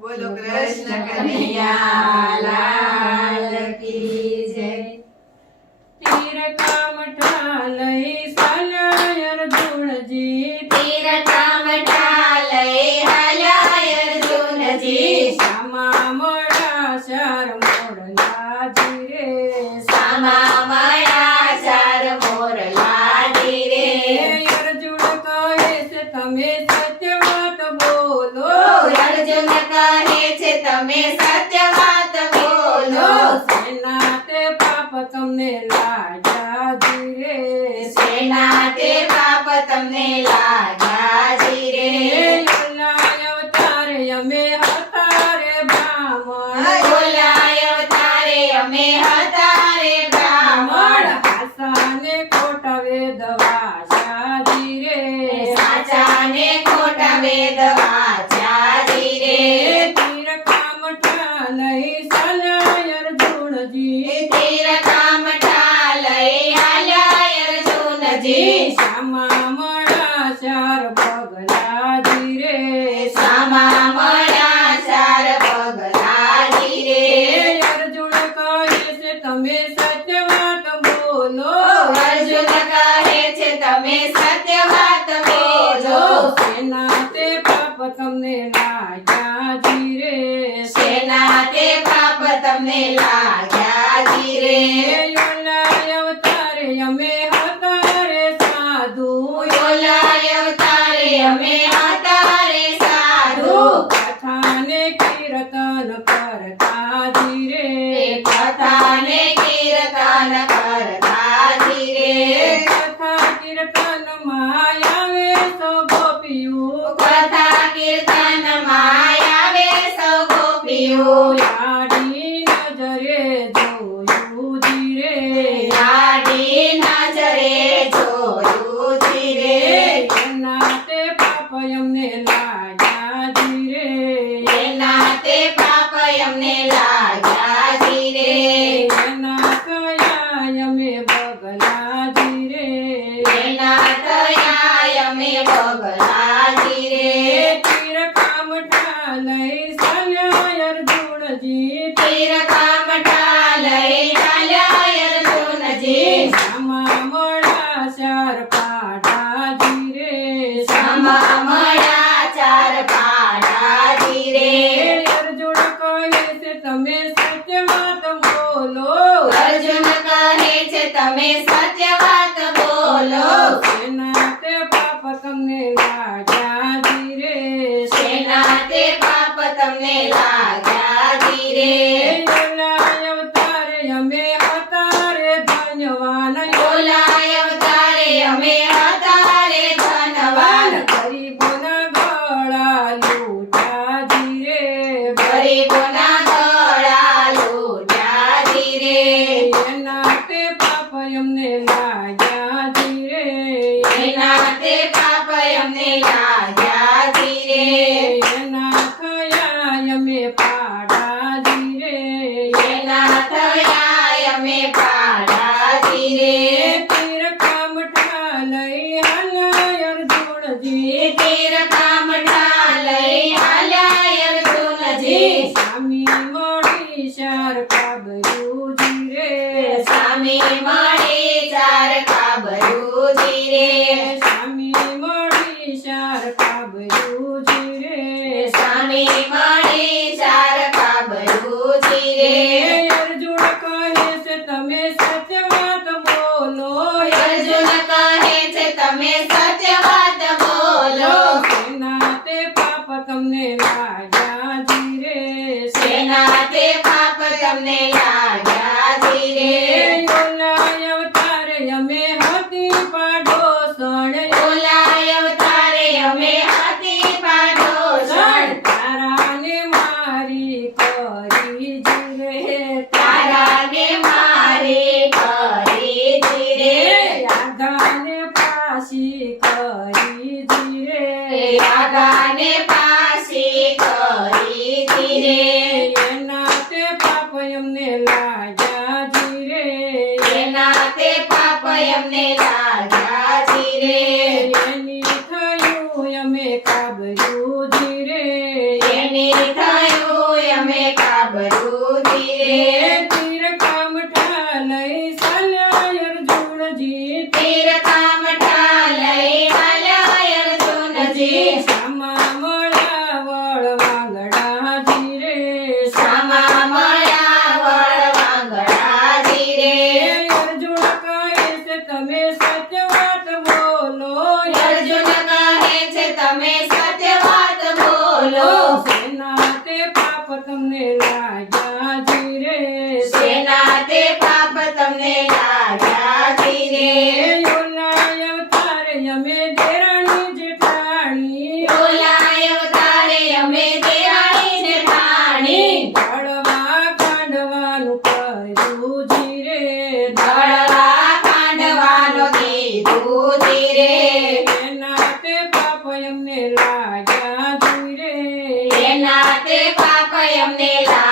બોલો કૃષ્ણ કનૈયા લાલ કી જય। તીર કામઠા લઈ સાલ્યા અર્જુનજી, તીર કામઠા લઈ હાલ્યા અર્જુનજી, સામા મળ્યા ચાર મોરલાજી રે, સામા મળ્યા ચાર મોરલાજી રે। અર્જુન કહે છે તમે સત્ય વાત બોલો, અર્જુન કહે છે તમે સત્ય વાત બોલો, સેના તે પાપ તમને લાગ્યા જી રે, સેના તે પાપ તમને લાગ્યા જી રે। બોલાય અવતારે અમે હતા રે બ્રાહ્મણ, બોલાય અવતારે અમે હતા રે બ્રાહ્મણ, આશા ને ખોટા વેદ વાંચ્યા જી રે, સાચા ને ખોટા વેદ વાંચ્યા જી રે। તીર કામઠા લઈ ચાલ્યા અર્જુનજી, તીર કામઠા લઈ હાલ્યા અર્જુનજી, સામા મળ્યા ચાર પગલાજી રે, સામા મળ્યા ચાર પગલાજી રે। અર્જુન કહે છે તમે સત્ય વાત બોલો, અર્જુન કહે છે તમે સત્ય વાત બોલો, સેના તે પાપ તમને લાગ્યા જી રે, સેના તે પાપ તમને લાગ્યા જી રે। યોલાય અવતારે અમે હતા રે સાધુ, બોલાય અવતારે અમે હતા રે સાધુ, કથા ને કીર્તન કરતા જી રે, કથા ને કીર્તન કરતા જી રે। કથા કીર્તન માં આવે સો ગોપીઓ, કથા કીર્તન માં આવે સૌ ગોપીઓ, આડી નજરે જોયું જી રે, આડી નજરે જોયું જી રે। એના તે પાપ અમને લાગ્યા જી રે, એના તે પાપ અમને લાગ્યા જી રે। એના કયા અમે બગલા જી રે, એના થયા અમે બગલાજી રે। તીર કામઠા લઈ ચાલ્યા અર્જુનજી, તીર કામઠા લઈ ચાલ્યા અર્જુનજી, સામા મળ્યા ચાર પાડાજી રે, સામા મળ્યા ચાર પાડાજી રે। અર્જુન કહે છે તમે સત્ય વાત બોલો, અર્જુન કહે છે તમે સત્ય વાત બોલો, સેના તે પાપ તમને લાગ્યા જી રે, સેના તે પાપ તમને લાગ્યા જી રે। યોલાય અવતારે અમે હતા રે ધન્યવાન, બોલાય અવતારે અમે હતા રે ધનવાન, ગરીબોના ગળા લૂંટ્યા જી રે, ગરીબોના ગળા લૂંટ્યા જી રે। એના તે પાપ અમને લાગ્યા જી રે, એના તે પાપ અમને લાગ્યા જી રે। એના થયા અમે પાડા જી રે, એના થયા અમે પાડાજી રે। તીર કામઠા લઈ હાલ્યા અર્જુનજી, તીર કામઠા લઈ હાલ્યા અર્જુનજી, સ્વામી મળી ચાર કાબરું જી રે, સામી મળી ચાર કાબરુજી રે, સ્વામી મળી ચાર કાબરું જી રે, સામી મળી ચાર કાબરુજી રે। અર્જુન કહે છે તમે સત્ય વાત બોલો, અર્જુન કહે છે તમે સત્ય વાત બોલો, સેના તે પાપ તમને લાગ્યા જી રે, સેના તે પાપ તમને લાગ્યા જી રે। યોલાય અવતારે અમે હતી પાડોસણ, બોલાય અવતારે અમે હાથી પાડોશણ, તારાને મારી કરી જી રે, તારાને મારી કરી જી રે, રાધાને પાસી કરી જી રે, રાધાને પાસી કરી જી રે। એના તે પાપ અમને લાગ્યા જી રે, એના તે પાપ અમને લાગ્યા જી રે। એની થયું અમે કાબરું જી રે, એની થયું બોલો સેના તે પાપ તમને લાગ્યા ધીરે શેના તે પાપ તમને લાગ્યા ધીરે યોલાય અવતારે અમે દેરાણી જેઠાણી બોલાય અવતારે અમે દેરાણી જેઠાણી દળવા કાંડવાનું કર્યું ધીરે દળવા કાંડવાનો કીધું ધીરે એના તે પાપ અમને લાગ્યા ધીરે એના તે પાપ અમને લાગ્યા